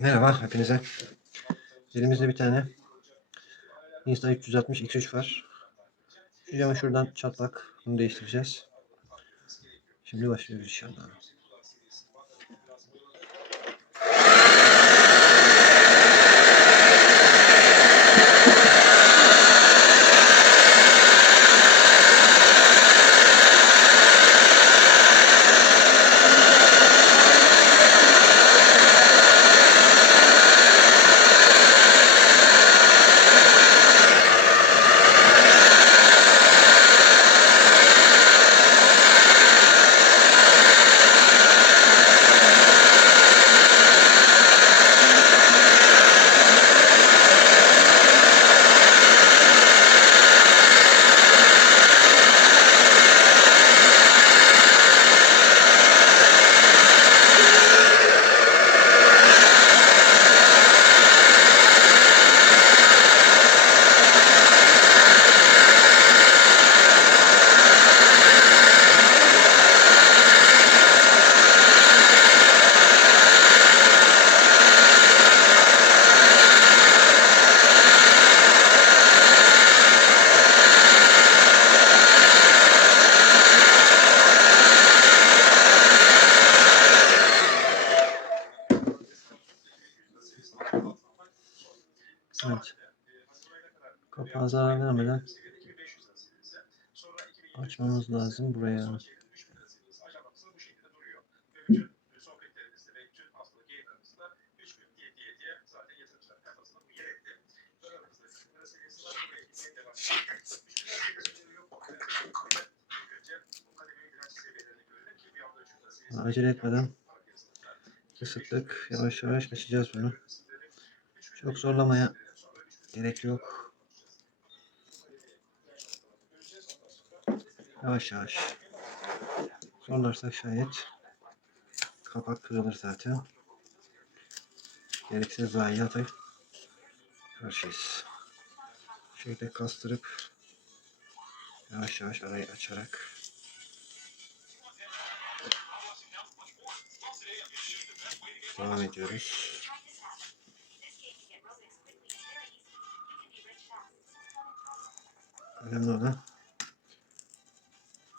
Merhaba hepinize. Elimizde bir tane Insta 360 X3 var. Şu camı şuradan çatlak. Bunu değiştireceğiz. Şimdi başlıyoruz inşallah. Evet. Kapağı açmamız lazım buraya. Acele etmeden kısıtlık yavaş yavaş açacağız bunu. Çok zorlamaya gerek yok. Yavaş yavaş. Zorlarsak şayet kapak kırılır zaten. Gerekse zayiatı karşıyız. Şekilde kastırıp yavaş yavaş arayı açarak devam ediyoruz. Önemli olan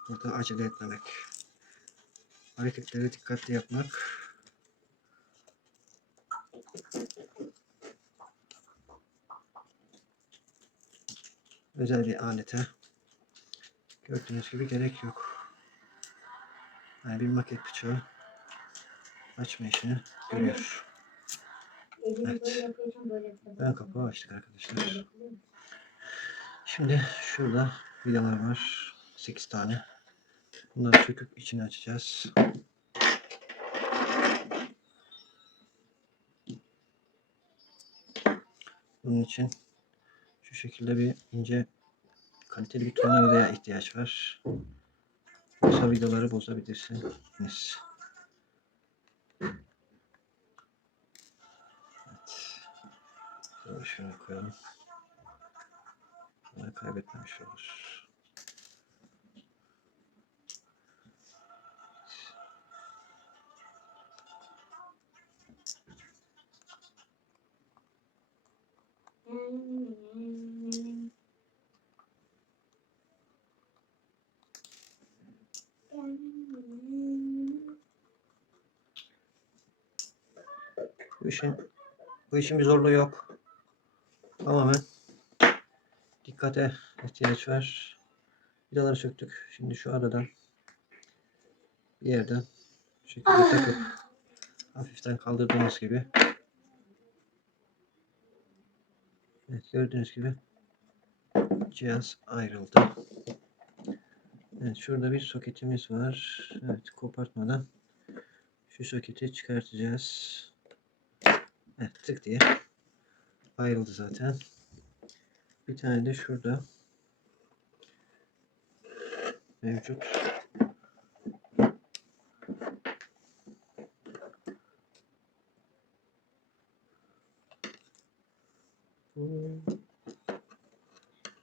burada acele etmemek. Hareketleri dikkatli yapmak. Özel bir alete gördüğünüz gibi gerek yok. Yani bir maket bıçağı açma işini görüyor. Evet. Ön kapağı açtık arkadaşlar. Şimdi şurada vidalar var. 8 tane. Bunları söküp içine açacağız. Bunun için şu şekilde bir ince kaliteli bir tornavidaya ihtiyaç var. Yoksa vidaları bozabilirsiniz. Evet. Şöyle koyalım. Bunları kaybetmemiş oluruz. Bu işin bir zorluğu yok. Tamamen dikkate ihtiyaç var. Vidaları söktük. Şimdi şu aradan bir yerden şu şekilde takıp hafiften kaldırdığımız gibi Evet gördüğünüz gibi cihaz ayrıldı. Evet şurada bir soketimiz var. Evet kopartmadan şu soketi çıkartacağız. Evet tık diye ayrıldı zaten. Bir tane de şurada mevcut.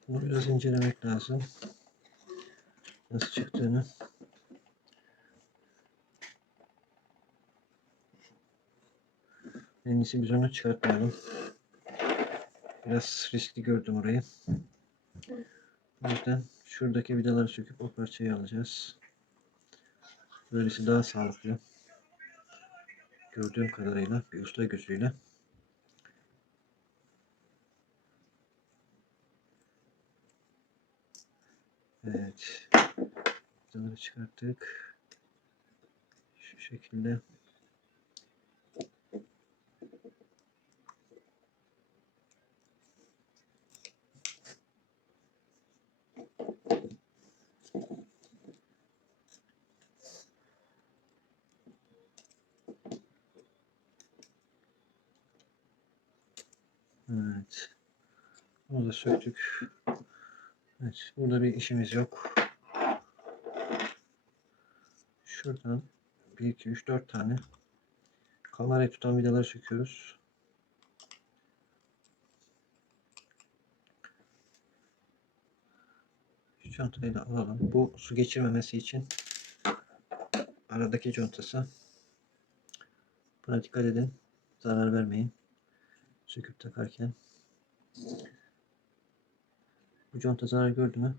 Bunu biraz incelemek lazım. Nasıl çıktığını. En iyisi biz onu çıkartmayalım. Biraz riskli gördüm orayı. O yüzden şuradaki vidaları söküp o parçayı alacağız. Böylesi daha sağlıklı. Gördüğüm kadarıyla bir usta gözüyle. Evet. Vidaları çıkarttık. Şu şekilde. Evet. Bunu da söktük. Evet. Burada bir işimiz yok. Şuradan 1, 2, 3, 4 tane kamerayı tutan vidaları söküyoruz. Şu çantayı da alalım. Bu su geçirmemesi için aradaki contası. Buna dikkat edin. Zarar vermeyin. Söküp takarken. Bu conta zarar gördü mü?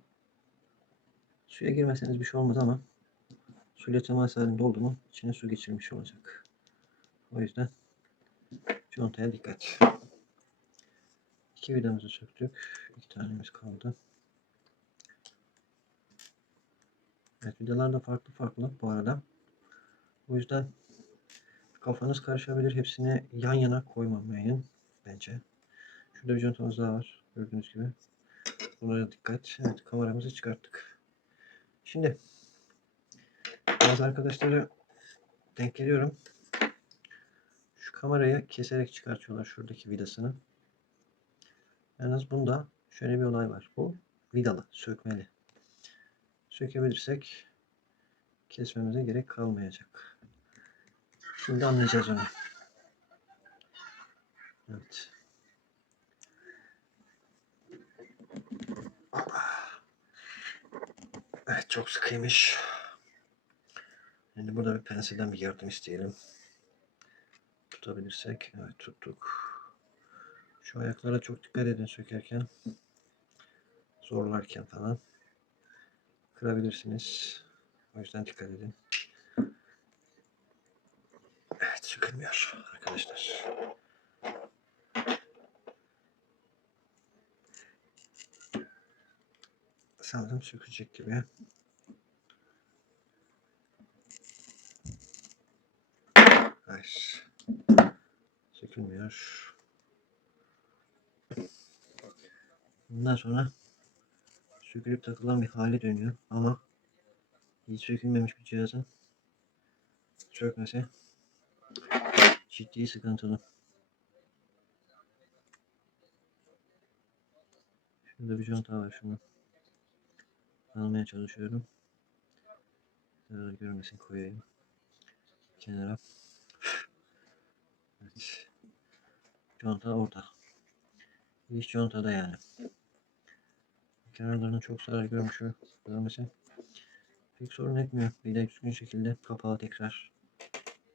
Suya girmeseniz bir şey olmaz ama suyla temas halinde oldu mu içine su geçirmiş olacak. O yüzden contaya dikkat. İki vidamızı söktük. İki tanemiz kaldı. Evet vidalar da farklı farklı bu arada. O yüzden kafanız karışabilir. Hepsini yan yana koymamayın bence. Şurada bir contamız daha var. Gördüğünüz gibi. Buna dikkat. Evet kameramızı çıkarttık. Şimdi bazı arkadaşları denk geliyorum. Şu kamerayı keserek çıkartıyorlar şuradaki vidasını. Yalnız bunda şöyle bir olay var. Bu vidalı, sökmeli. Sökebilirsek kesmemize gerek kalmayacak. Şimdi anlayacağız onu. Evet. Evet çok sıkıymış. Şimdi burada bir pensilden bir yardım isteyelim. Tutabilirsek. Evet tuttuk. Şu ayaklara çok dikkat edin sökerken. Zorlarken falan. Kırabilirsiniz. O yüzden dikkat edin. Evet sökülmüyor arkadaşlar. Sanırım sökülecek gibi. Hayır. Sökülmüyor. Bundan sonra sökülüp takılan bir hale dönüyor ama hiç sökülmemiş bir cihazın sökmesi ciddi sıkıntılı. Şurada bir conta var şunu. Almaya çalışıyorum. Zarar görmesin koyayım. Kenara. Evet. Conta orada. İş contada yani. Kenarlarının çok zarar görmüş görmesi pek sorun etmiyor. Bir de düzgün şekilde kapağı tekrar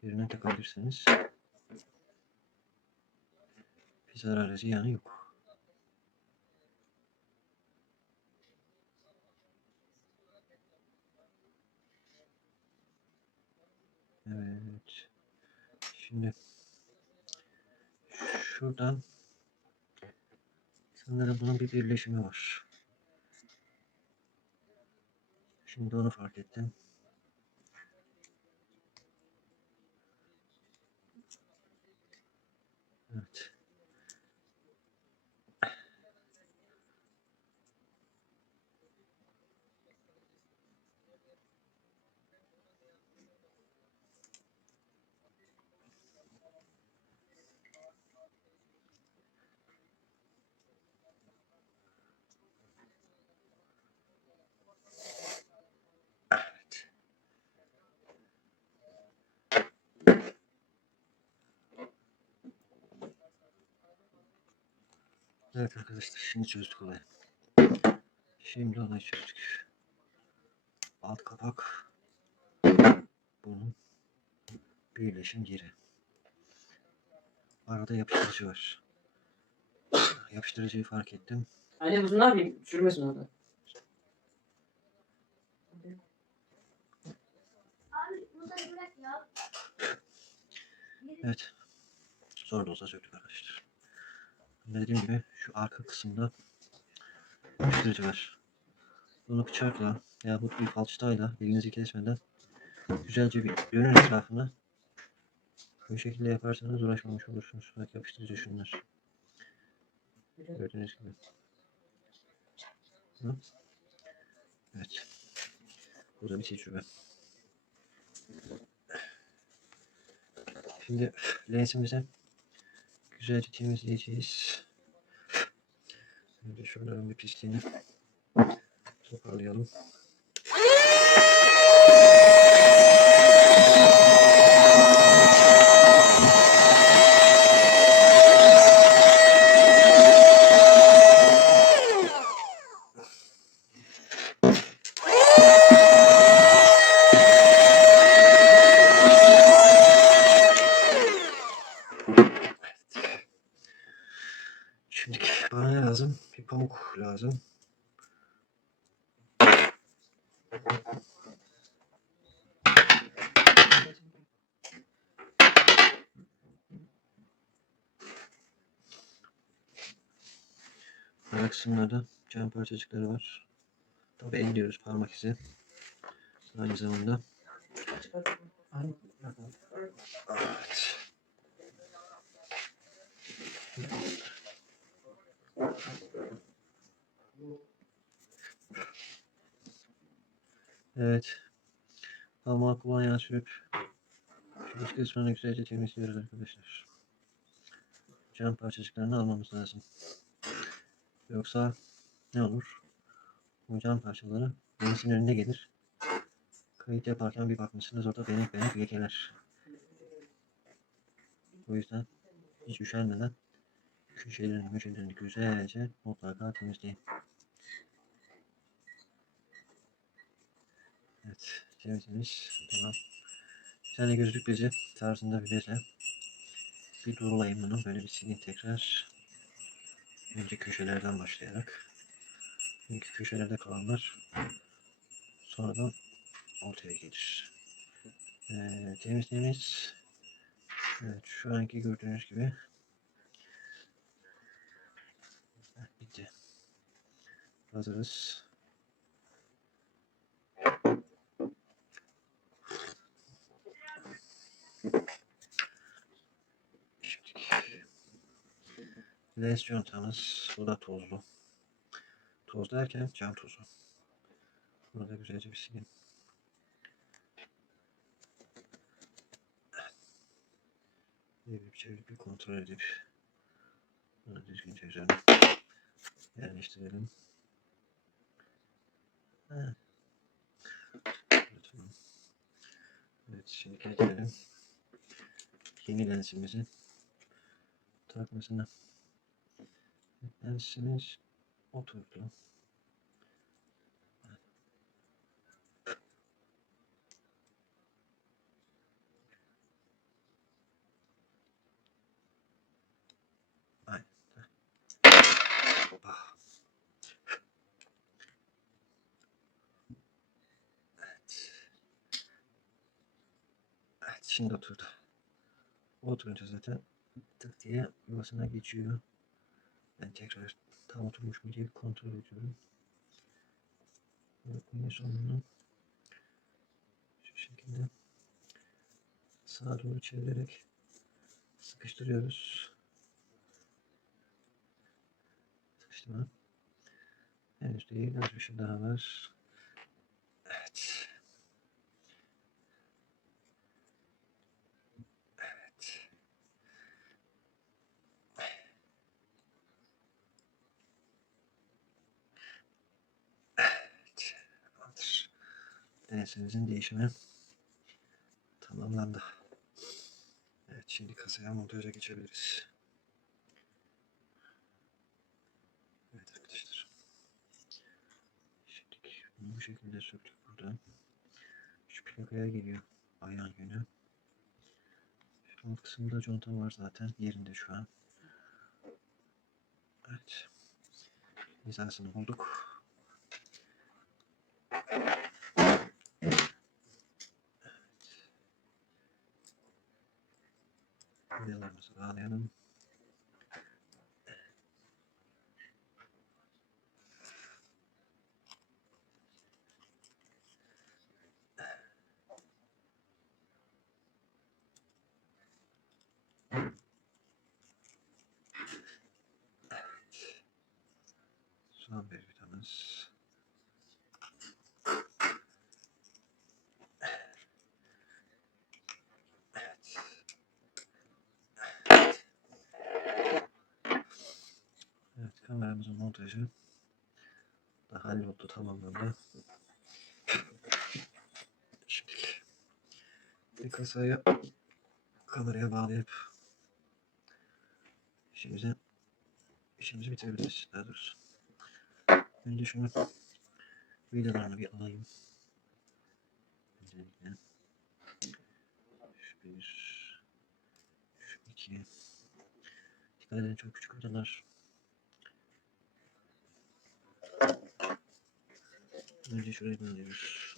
yerine takabilirsiniz. Bir zararı ziyanı yok. Evet. Şimdi şuradan sanırım bunun bir birleşimi var. Şimdi onu fark ettim. Evet. Evet. Evet arkadaşlar şimdi çözdük olayı. Şimdi olayı çözdük. Alt kapak bunun birleşim yeri. arada yapıştırıcı var. Yapıştırıcıyı fark ettim. Anne bunu ne yapayım? Çürümesin orada. Abi bunları bırak ya. Evet. Zor da olsa söktük arkadaşlar. Dediğim gibi şu arka kısımda yapıştırıcı var. Bunu bıçakla yahut bir falçatayla elinizi kesmeden güzelce bir dönün etrafına. Bu şekilde yaparsanız uğraşmamış olursunuz. Bak yapıştırıcı şunlar. Gördüğünüz gibi. Hı? Evet. Bu da bir tecrübe. Şimdi lensimizi güzelce temizleyeceğiz. Önce şuraların bir pisliğini toparlayalım. Şimdi bana ne lazım? Bir pamuk lazım. Ara kısımlarda cam parçacıkları var. Tabi elliyoruz parmak izi. Aynı zamanda. Evet. Evet. Parmağı kolonya sürüp şu üst kısmını güzelce temizliyoruz arkadaşlar. Cam parçacıklarını almamız lazım. Yoksa ne olur? Bu cam parçaları denizin önüne gelir. Kayıt yaparken bir bakmışsınız orada benek benek lekeler. O yüzden hiç üşenmeden köşelerini köşelerini güzelce mutlaka temizleyin. Temizlemiş. Tamam. Bir tane gözlük bezi tarzında bir bezle bir durulayım bunu. Böyle bir sileyim tekrar. Önce köşelerden başlayarak. Çünkü köşelerde kalanlar sonradan ortaya gelir. Ee, temizliğimiz evet, şu anki gördüğünüz gibi bitti. Hazırız. Lens contamız bu da tozlu. Toz derken cam tozu. Bunu da güzelce bir. Bir bir çevirip bir kontrol edip bunu düzgünce üzerine yerleştirelim. Ha. Lütfen. Evet şimdi gelelim yeni lensimizin takmasına. Lensimiz oturdu. Evet. Evet, şimdi oturdu. Oturunca zaten tık diye yuvasına geçiyor. Ben tekrar tam oturmuş mu diye bir kontrol ediyorum. En sonunu şu şekilde sağa doğru çevirerek sıkıştırıyoruz. Sıkıştırma. Değil. Az bir daha var. Evet. Evet. Evet. Tamamdır. Lensimizin değişimi tamamlandı. Evet şimdi kasaya montaja geçebiliriz. Evet arkadaşlar. Şimdi bu şekilde söktük buradan. Şu plakaya geliyor ayağın yönü. Alt kısımda conta var zaten. Yerinde şu an. Evet. Hizasını bulduk. Dilemma's about him. Kameramızın montajı da halloldu tamamlandı. Şimdi kasayı kameraya bağlayıp işimizi işimizi bitirebiliriz daha doğrusu. Önce şunu vidalarını bir alayım. Öncelikle şu bir, şu iki. Dikkat edin çok küçük vidalar. Önce şurayı bağlıyoruz.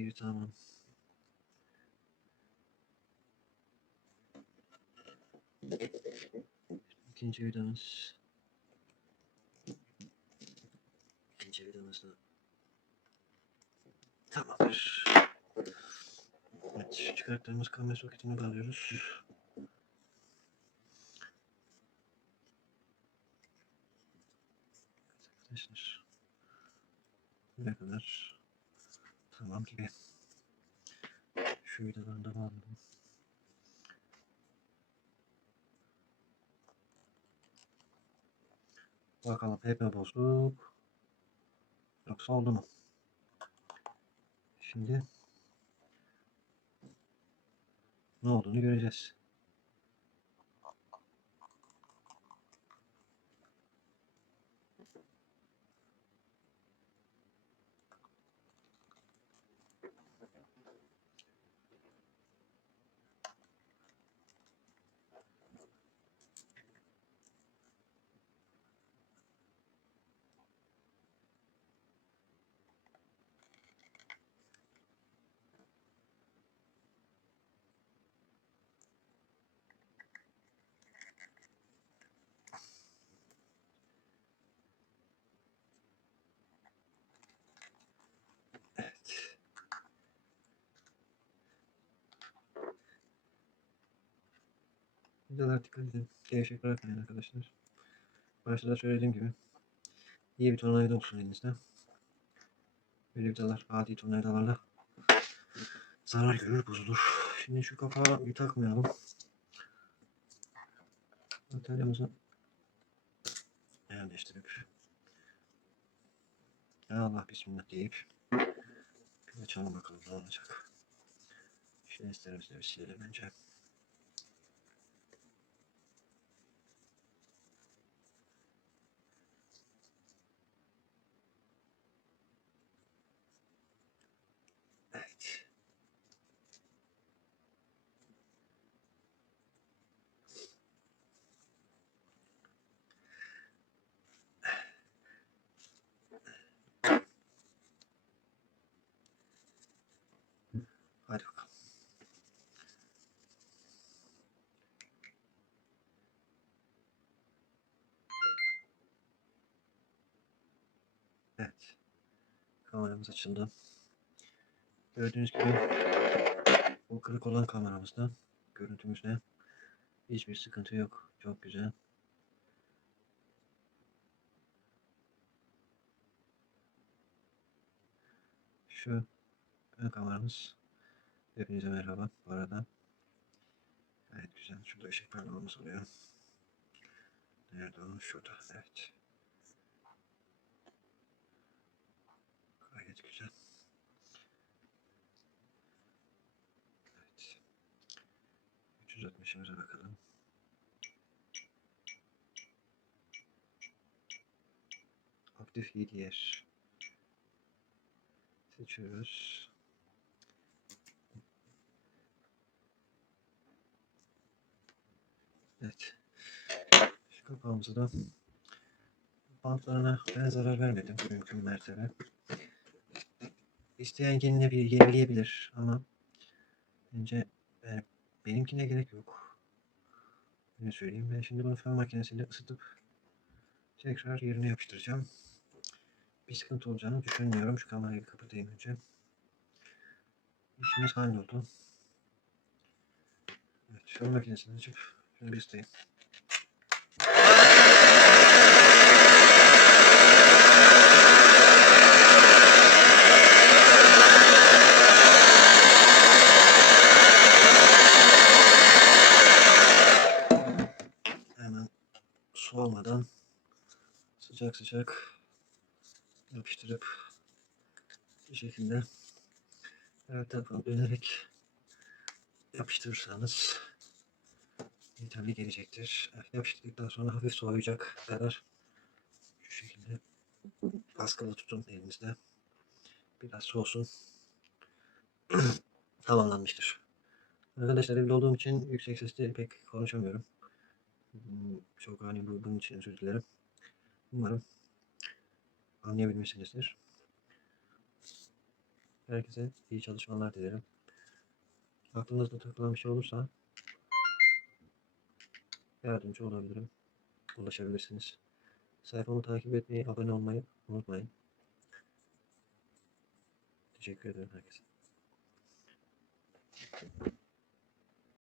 Bir tamam. İkinci vidamız. İkinci vidamız da tamamdır. Evet, çıkarttığımız kamera soketini bağlıyoruz. Evet arkadaşlar. Ne kadar tamam gibi. Şu vidalarını da bağladım. Bakalım hep mi bozduk? Yoksa oldu mu? Şimdi ne olduğunu göreceğiz. Videolar dikkat edin. Gevşek bırakmayın arkadaşlar. Başta da söylediğim gibi iyi bir tornavida olsun elinizde. Böyle vidalar adi tornavidalarla zarar görür, bozulur. Şimdi şu kapağı bir takmayalım. Bataryamızı yerleştirip Ya Allah bismillah deyip bir açalım bakalım ne olacak. Şeneslerimizi de bir silelim önce. Evet. Hadi bakalım. Evet. Kameramız açıldı. Gördüğünüz gibi bu kırık olan kameramızda görüntümüzde hiçbir sıkıntı yok. Çok güzel. Şu ön kameramız. Hepinize merhaba bu arada. Gayet güzel. Şurada ışık parlamamız oluyor. Nerede o? Şurada. Evet. Gayet güzel. Evet. 360'ımıza bakalım. Aktif HDR. Seçiyoruz. Evet. Şu kapağımızı da bantlarına ben zarar vermedim mümkün mertebe. İsteyen kendine bir yenileyebilir ama bence benimkine gerek yok. Ne söyleyeyim ben şimdi bunu fön makinesiyle ısıtıp tekrar yerine yapıştıracağım. Bir sıkıntı olacağını düşünmüyorum. Şu kamerayı kapatayım önce. İşimiz halloldu. Evet, fön makinesini açıp şunu bir ısıtayım. Sıcak sıcak yapıştırıp bu şekilde her tarafa dönerek yapıştırırsanız yeterli gelecektir. Yapıştırdıktan sonra hafif soğuyacak kadar şu şekilde baskılı tutun elinizde. Biraz soğusun. Tamamlanmıştır. Arkadaşlar evde olduğum için yüksek sesle pek konuşamıyorum. Hmm, Çok ani bu, bunun için özür dilerim. Umarım anlayabilmişsinizdir. Herkese iyi çalışmalar dilerim. Aklınızda takılan bir şey olursa yardımcı olabilirim. Ulaşabilirsiniz. Sayfamı takip etmeyi, abone olmayı unutmayın. Teşekkür ederim herkese.